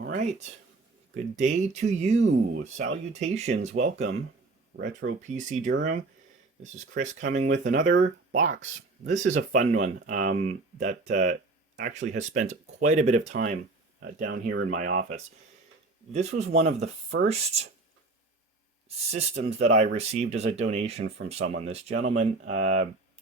All right. Good day to you. Salutations. Welcome, Retro PC Durham. This is Chris coming with another box. This is a fun one that actually has spent quite a bit of time down here in my office. This was one of the first systems that I received as a donation from someone. This gentleman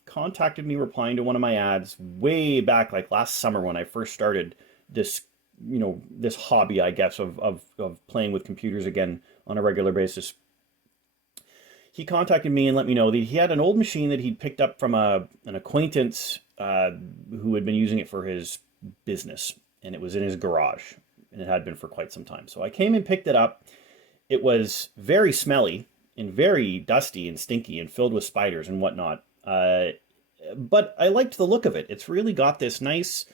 contacted me replying to one of my ads way back, like last summer when I first started this this hobby, I guess, of playing with computers again on a regular basis. He contacted me and let me know that he had an old machine that he'd picked up from an acquaintance who had been using it for his business, and it was in his garage, and it had been for quite some time. So I came and picked it up. It was very smelly and very dusty and stinky and filled with spiders and whatnot. But I liked the look of it. It's really got this nice,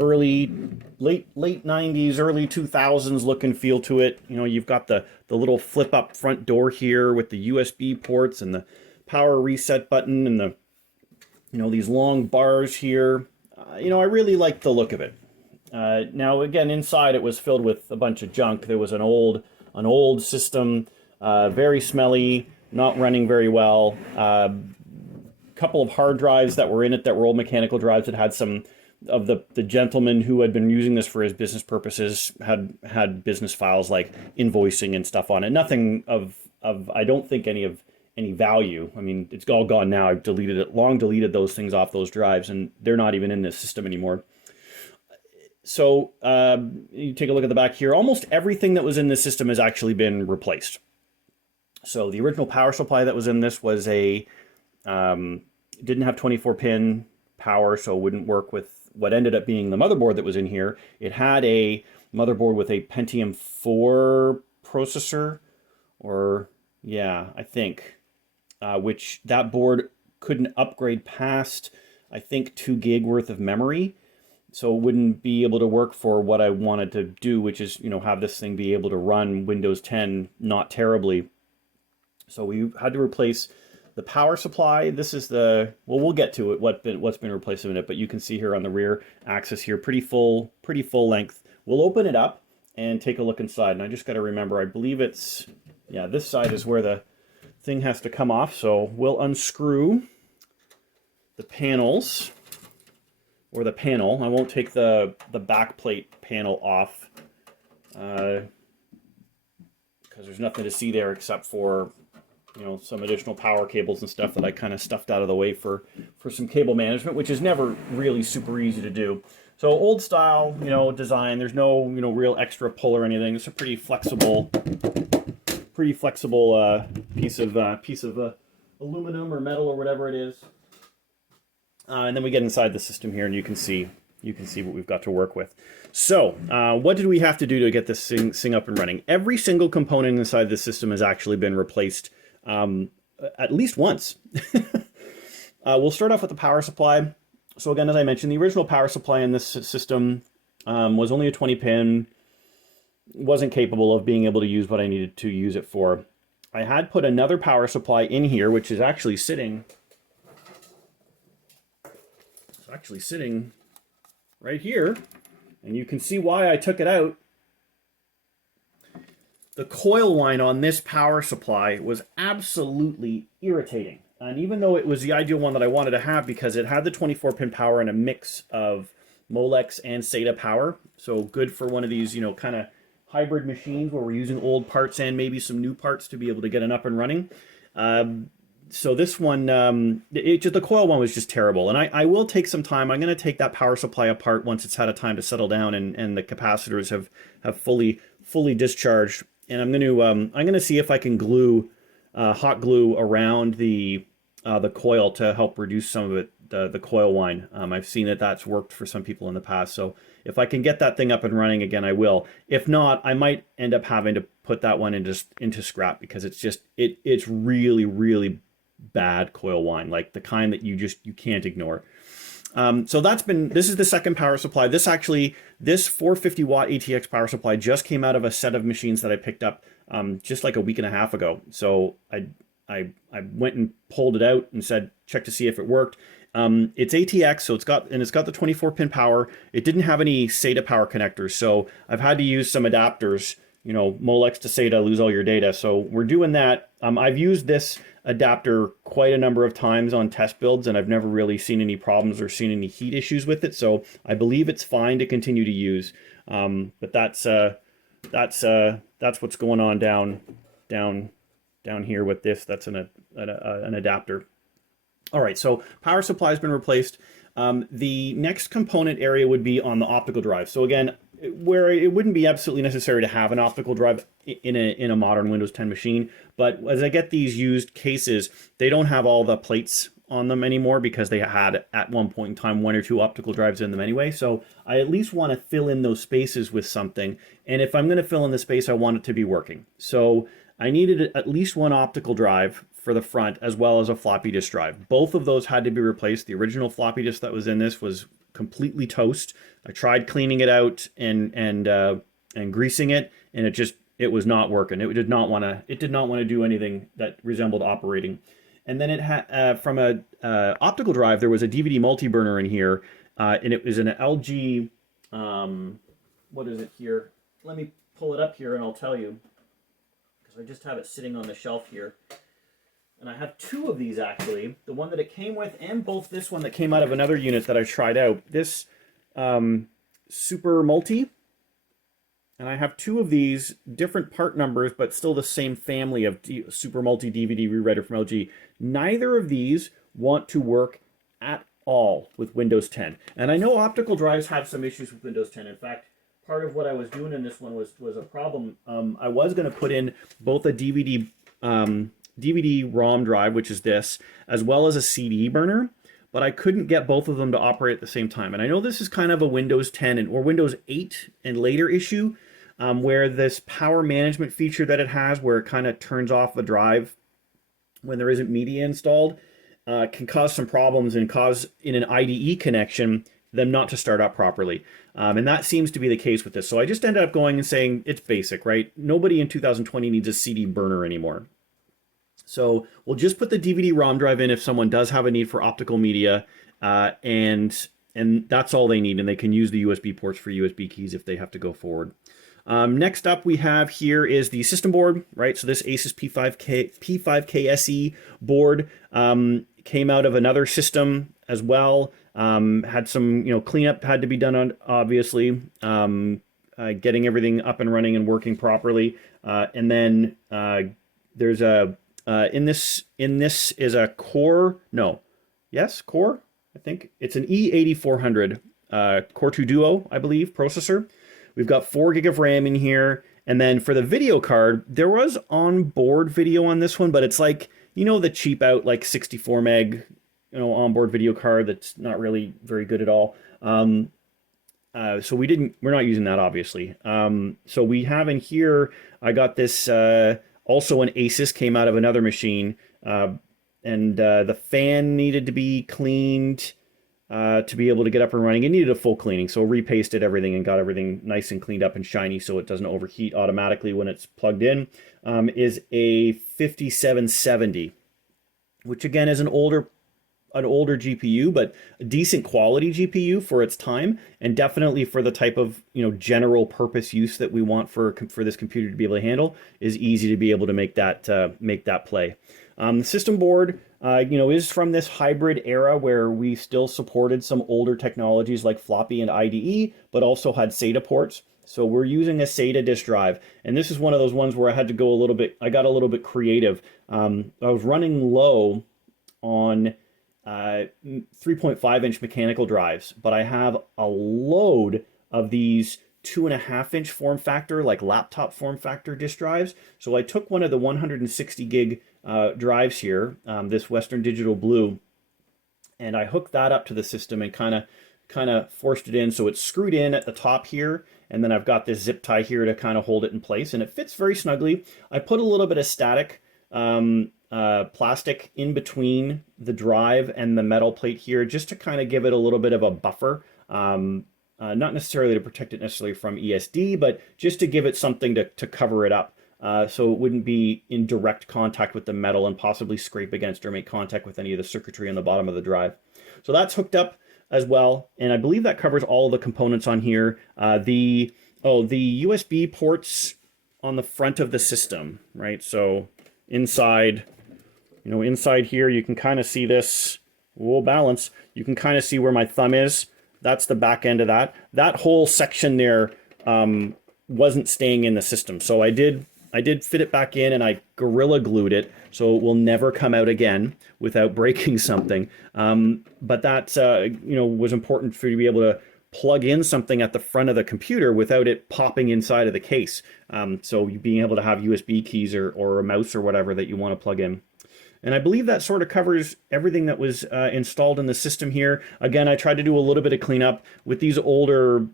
late 90s, early 2000s look and feel to it. You've got the little flip up front door here with the USB ports and the power reset button and the these long bars here. I really like the look of it. Now again, inside it was filled with a bunch of junk. There was an old system, very smelly, not running very well. Couple of hard drives that were in it that were old mechanical drives that had some of the gentleman who had been using this for his business purposes had business files like invoicing and stuff on it. Nothing of I don't think any value. I mean, it's all gone now. I've long deleted those things off those drives, and they're not even in this system anymore. So you take a look at the back here. Almost everything that was in this system has actually been replaced. So the original power supply that was in this was didn't have 24-pin power, so it wouldn't work with what ended up being the motherboard that was in here. It had a motherboard with a Pentium 4 processor, I think, which that board couldn't upgrade past, I think, 2 gig worth of memory. So it wouldn't be able to work for what I wanted to do, which is, have this thing be able to run Windows 10 not terribly. So we had to replace the power supply. This is we'll get to it, what's been replaced in it, but you can see here on the rear axis here, pretty full length. We'll open it up and take a look inside. And I just got to remember, I believe it's, this side is where the thing has to come off. So we'll unscrew the panels, or the panel. I won't take the back plate panel off because there's nothing to see there except for some additional power cables and stuff that I kind of stuffed out of the way for some cable management, which is never really super easy to do. So old style, design. There's no, real extra pull or anything. It's a pretty flexible piece of aluminum or metal or whatever it is. And then we get inside the system here, and you can see what we've got to work with. So what did we have to do to get this thing up and running? Every single component inside the system has actually been replaced at least once. We'll start off with the power supply. So again, as I mentioned, the original power supply in this system was only a 20-pin, wasn't capable of being able to use what I needed to use it for. I had put another power supply in here, which is actually sitting right here, and you can see why I took it out. The coil whine on this power supply was absolutely irritating. And even though it was the ideal one that I wanted to have because it had the 24-pin power and a mix of Molex and SATA power, so good for one of these, kind of hybrid machines where we're using old parts and maybe some new parts to be able to get it up and running. So this one, the coil one was just terrible. And I will take some time. I'm going to take that power supply apart once it's had a time to settle down and the capacitors have fully discharged. And I'm going to see if I can glue hot glue around the coil to help reduce some of it, the coil whine. I've seen that's worked for some people in the past. So if I can get that thing up and running again, I will. If not, I might end up having to put that one into scrap because it's really, really bad coil whine, like the kind that you can't ignore. So this is the second power supply. This 450 watt ATX power supply just came out of a set of machines that I picked up just like a week and a half ago. So I went and pulled it out and said, check to see if it worked. It's ATX, so it's got the 24-pin power. It didn't have any SATA power connectors, so I've had to use some adapters. You know, Molex to SATA, lose all your data. So we're doing that. I've used this adapter quite a number of times on test builds, and I've never really seen any problems or seen any heat issues with it. So I believe it's fine to continue to use. But that's what's going on down here with this. That's an adapter. All right, so power supply has been replaced. The next component area would be on the optical drive. So again, where it wouldn't be absolutely necessary to have an optical drive in a modern Windows 10 machine, but as I get these used cases, they don't have all the plates on them anymore because they had at one point in time 1 or 2 optical drives in them anyway. So I at least want to fill in those spaces with something, and if I'm going to fill in the space, I want it to be working. So I needed at least 1 optical drive for the front, as well as a floppy disk drive. Both of those had to be replaced. The original floppy disk that was in this was completely toast. I tried cleaning it out and greasing it, and it was not working. It did not want to do anything that resembled operating. And then it had from a optical drive, there was a DVD multi-burner in here, and it was an LG. What is it here? Let me pull it up here, and I'll tell you, because I just have it sitting on the shelf here. And I have 2 of these actually. The one that it came with, and both this one that came out of another unit that I tried out. This Super Multi. And I have 2 of these, different part numbers, but still the same family of Super Multi DVD rewriter from LG. Neither of these want to work at all with Windows 10. And I know optical drives have some issues with Windows 10. In fact, part of what I was doing in this one was a problem. I was going to put in both a DVD ROM drive, which is this, as well as a CD burner, but I couldn't get both of them to operate at the same time. And I know this is kind of a Windows 10 or Windows 8 and later issue, where this power management feature that it has, where it kind of turns off the drive when there isn't media installed, can cause some problems and cause, in an IDE connection, them not to start up properly. And that seems to be the case with this. So I just ended up going and saying, it's basic, right? Nobody in 2020 needs a CD burner anymore. So we'll just put the DVD ROM drive in if someone does have a need for optical media, and that's all they need, and they can use the USB ports for USB keys if they have to go forward. Next up we have here is the system board, right? So this Asus P5K SE board came out of another system as well. Had some cleanup had to be done on, obviously, getting everything up and running and working properly, and then there's a in this is a Core, Core, I think. It's an E8400 Core 2 Duo, I believe, processor. We've got 4 gig of RAM in here. And then for the video card, there was onboard video on this one, but it's like, the cheap out, like 64 meg, onboard video card that's not really very good at all. So we're not using that, obviously. So we have in here, I got this, also an Asus, came out of another machine, and the fan needed to be cleaned to be able to get up and running. It needed a full cleaning, so repasted everything and got everything nice and cleaned up and shiny so it doesn't overheat automatically when it's plugged in. Is a 5770, which again is an older GPU, but a decent quality GPU for its time, and definitely for the type of general purpose use that we want for this computer to be able to handle, is easy to be able to make that play. The system board, is from this hybrid era where we still supported some older technologies like floppy and IDE, but also had SATA ports. So we're using a SATA disk drive, and this is one of those ones where I had to go I got a little bit creative. I was running low on 3.5-inch mechanical drives, but I have a load of these 2.5-inch form factor, like laptop form factor disk drives. So I took one of the 160 gig drives here, this Western Digital Blue, and I hooked that up to the system and kind of forced it in. So it's screwed in at the top here, and then I've got this zip tie here to kind of hold it in place, and it fits very snugly. I put a little bit of static plastic in between the drive and the metal plate here, just to kind of give it a little bit of a buffer. Not necessarily to protect it necessarily from ESD, but just to give it something to cover it up, so it wouldn't be in direct contact with the metal and possibly scrape against or make contact with any of the circuitry on the bottom of the drive. So that's hooked up as well, and I believe that covers all the components on here. The USB ports on the front of the system, right? So inside, inside here, you can kind of see this. We'll balance. You can kind of see where my thumb is. That's the back end of that. That whole section there wasn't staying in the system, so I did fit it back in, and I Gorilla Glued it, so it will never come out again without breaking something. But that was important for you to be able to plug in something at the front of the computer without it popping inside of the case. So you being able to have USB keys or a mouse or whatever that you want to plug in. And I believe that sort of covers everything that was installed in the system here. Again, I tried to do a little bit of cleanup with these older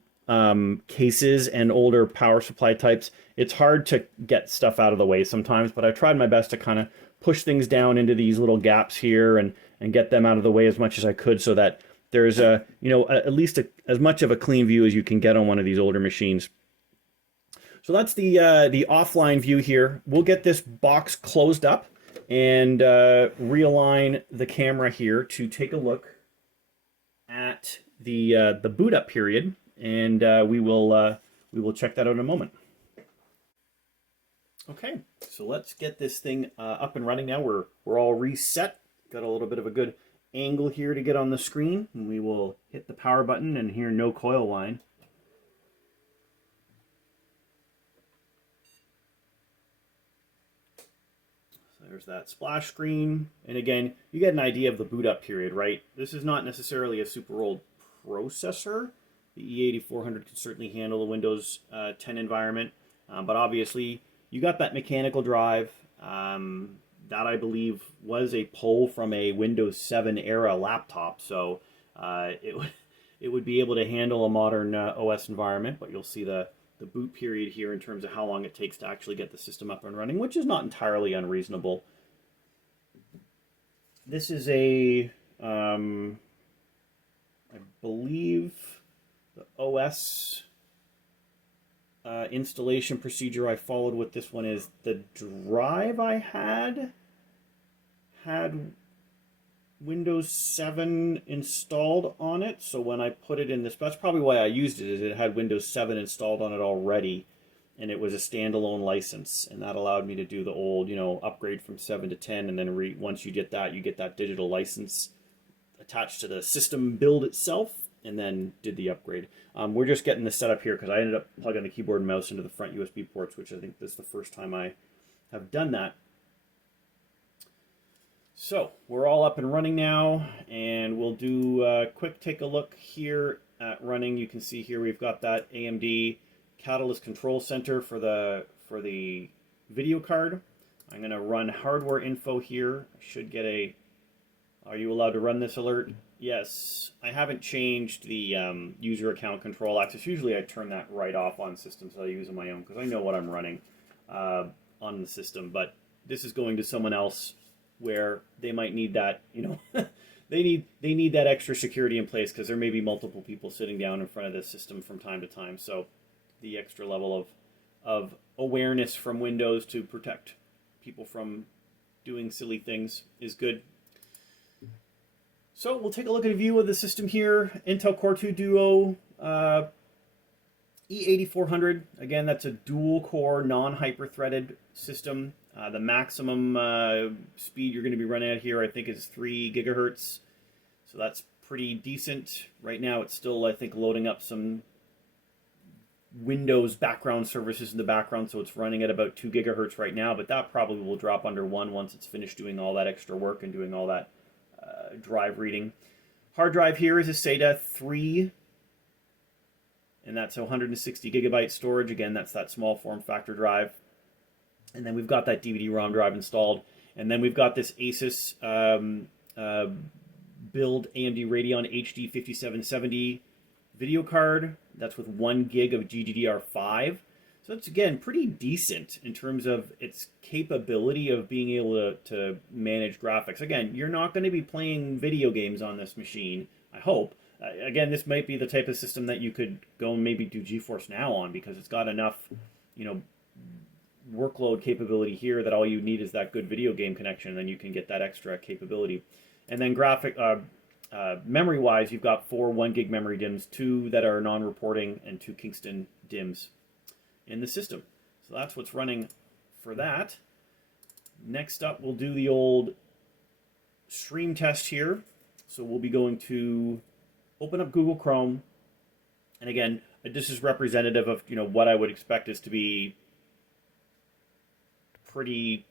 cases and older power supply types. It's hard to get stuff out of the way sometimes, but I tried my best to kind of push things down into these little gaps here and get them out of the way as much as I could, so that there's at least as much of a clean view as you can get on one of these older machines. So that's the offline view here. We'll get this box closed up and realign the camera here to take a look at the boot up period, and we will check that out in a moment. Okay, so let's get this thing up and running now. We're all reset. Got a little bit of a good angle here to get on the screen, and we will hit the power button and hear no coil line. There's that splash screen, and again, you get an idea of the boot up period, right? This is not necessarily a super old processor. The E8400 can certainly handle the Windows 10 environment, but obviously you got that mechanical drive. That I believe was a pull from a Windows 7 era laptop, so it would be able to handle a modern OS environment, but you'll see the boot period here in terms of how long it takes to actually get the system up and running, which is not entirely unreasonable. This is I believe the OS installation procedure I followed with this one is the drive I had Windows 7 installed on it, so when I put it in this, that's probably why I used it, is it had Windows 7 installed on it already, and it was a standalone license, and that allowed me to do the old, upgrade from 7 to 10, and then once you get that digital license attached to the system build itself, and then did the upgrade. We're just getting this set up here because I ended up plugging the keyboard and mouse into the front USB ports, which I think this is the first time I have done that. So we're all up and running now, and we'll do a quick take a look here at running. You can see here we've got that AMD Catalyst Control Center for the video card. I'm going to run hardware info here. I should get a, are you allowed to run this alert? Yes. I haven't changed the user account control access. Usually I turn that right off on systems that I use on my own because I know what I'm running on the system, but this is going to someone else where they might need that, they need that extra security in place because there may be multiple people sitting down in front of this system from time to time. So the extra level of awareness from Windows to protect people from doing silly things is good. So we'll take a look at a view of the system here. Intel Core 2 Duo E8400. Again, that's a dual-core, non-hyper-threaded system. The maximum speed you're going to be running at here, I think, is 3 gigahertz. So that's pretty decent. Right now, it's still, I think, loading up some Windows background services in the background, so it's running at about 2 gigahertz right now, but that probably will drop under 1 once it's finished doing all that extra work and doing all that drive reading. Hard drive here is a SATA 3, and that's 160 gigabyte storage. Again, that's that small form factor drive. And then we've got that DVD-ROM drive installed. And then we've got this Asus build AMD Radeon HD 5770 video card. That's with 1 gig of GDDR5. So that's, again, pretty decent in terms of its capability of being able to manage graphics. Again, you're not going to be playing video games on this machine, I hope. Again, this might be the type of system that you could go and maybe do GeForce Now on because it's got enough, workload capability here that all you need is that good video game connection, and then you can get that extra capability. And then memory-wise, you've got 4 1 gig memory DIMMs, 2 that are non-reporting, and 2 Kingston DIMMs in the system. So that's what's running for that. Next up, we'll do the old stream test here. So we'll be going to open up Google Chrome. And again, this is representative of, you know, what I would expect is to be pretty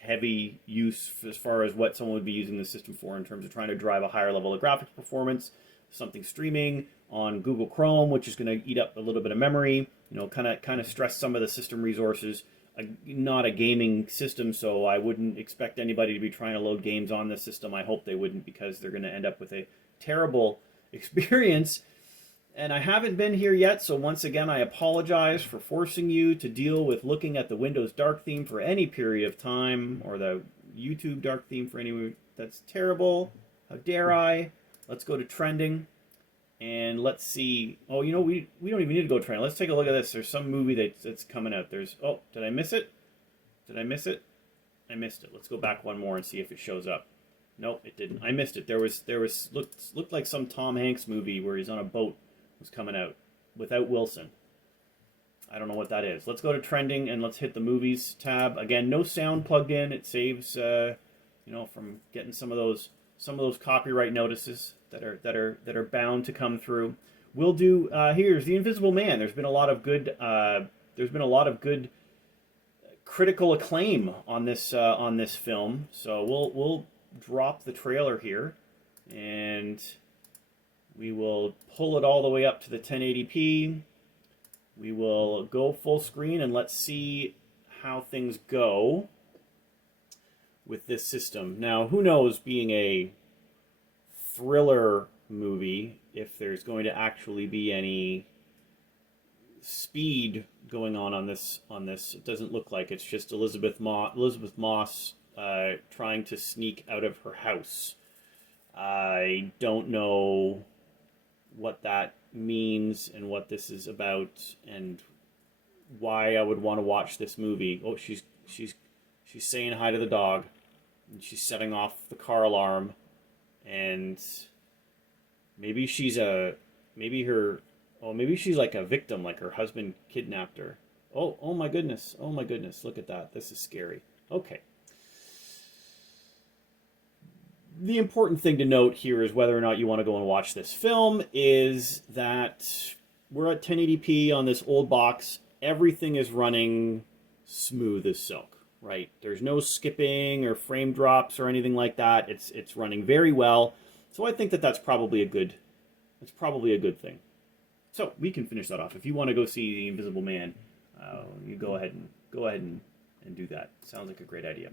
heavy use as far as what someone would be using the system for in terms of trying to drive a higher level of graphics performance, something streaming on Google Chrome, which is going to eat up a little bit of memory, you know, kind of stress some of the system resources. Not a gaming system, so I wouldn't expect anybody to be trying to load games on this system. I hope they wouldn't, because they're going to end up with a terrible experience. And I haven't been here yet, so once again, I apologize for forcing you to deal with looking at the Windows dark theme for any period of time, or the YouTube dark theme for any... That's terrible. How dare I? Let's go to trending, and let's see... Oh, you know, we don't even need to go trending. Let's take a look at this. There's some movie that's coming out. There's... Oh, did I miss it? Did I miss it? I missed it. Let's go back one more and see if it shows up. Nope, it didn't. I missed it. There was looked like some Tom Hanks movie where he's on a boat was coming out without Wilson. I don't know what that is. Let's go to trending and let's hit the movies tab. Again, no sound plugged in. It saves you know, from getting some of those copyright notices that are bound to come through. We'll do here's The Invisible Man. There's been a lot of good critical acclaim on this film. So we'll drop the trailer here, and we will pull it all the way up to the 1080p. We will go full screen, and let's see how things go with this system. Now, who knows, being a thriller movie, if there's going to actually be any speed going on this. It doesn't look like. It's just Elizabeth Moss trying to sneak out of her house. I don't know what that means and what this is about and why I would want to watch this movie. Oh, she's saying hi to the dog, and she's setting off the car alarm, and maybe she's maybe she's like a victim, like her husband kidnapped her. Oh my goodness. Oh my goodness. Look at that. This is scary. Okay. The important thing to note here is whether or not you want to go and watch this film is that we're at 1080p on this old box. Everything is running smooth as silk, right? There's no skipping or frame drops or anything like that. It's running very well. So I think that's probably a good thing. So we can finish that off. If you want to go see The Invisible Man, you go ahead and do that. Sounds like a great idea.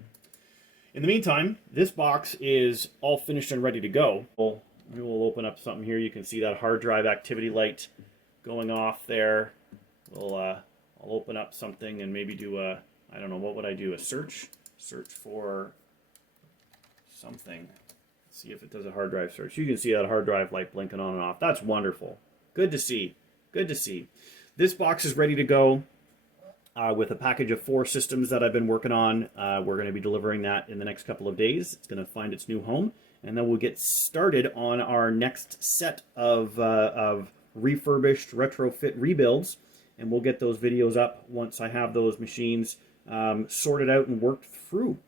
In the meantime, this box is all finished and ready to go. We will open up something here. You can see that hard drive activity light going off there. I'll open up something and maybe do a, I don't know, what would I do? A search for something. Let's see if it does a hard drive search. You can see that hard drive light blinking on and off. That's wonderful. Good to see. Good to see. This box is ready to go. With a package of 4 systems that I've been working on. We're going to be delivering that in the next couple of days. It's going to find its new home, and then we'll get started on our next set of refurbished retrofit rebuilds, and we'll get those videos up once I have those machines sorted out and worked through.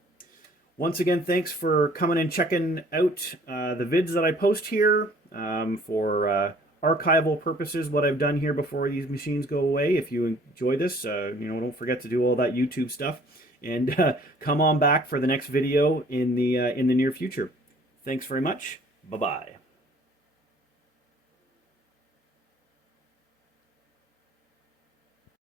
Once again, thanks for coming and checking out the vids that I post here for archival purposes, what I've done here before these machines go away. If you enjoy this, don't forget to do all that YouTube stuff, and come on back for the next video in the near future. Thanks very much. Bye-bye.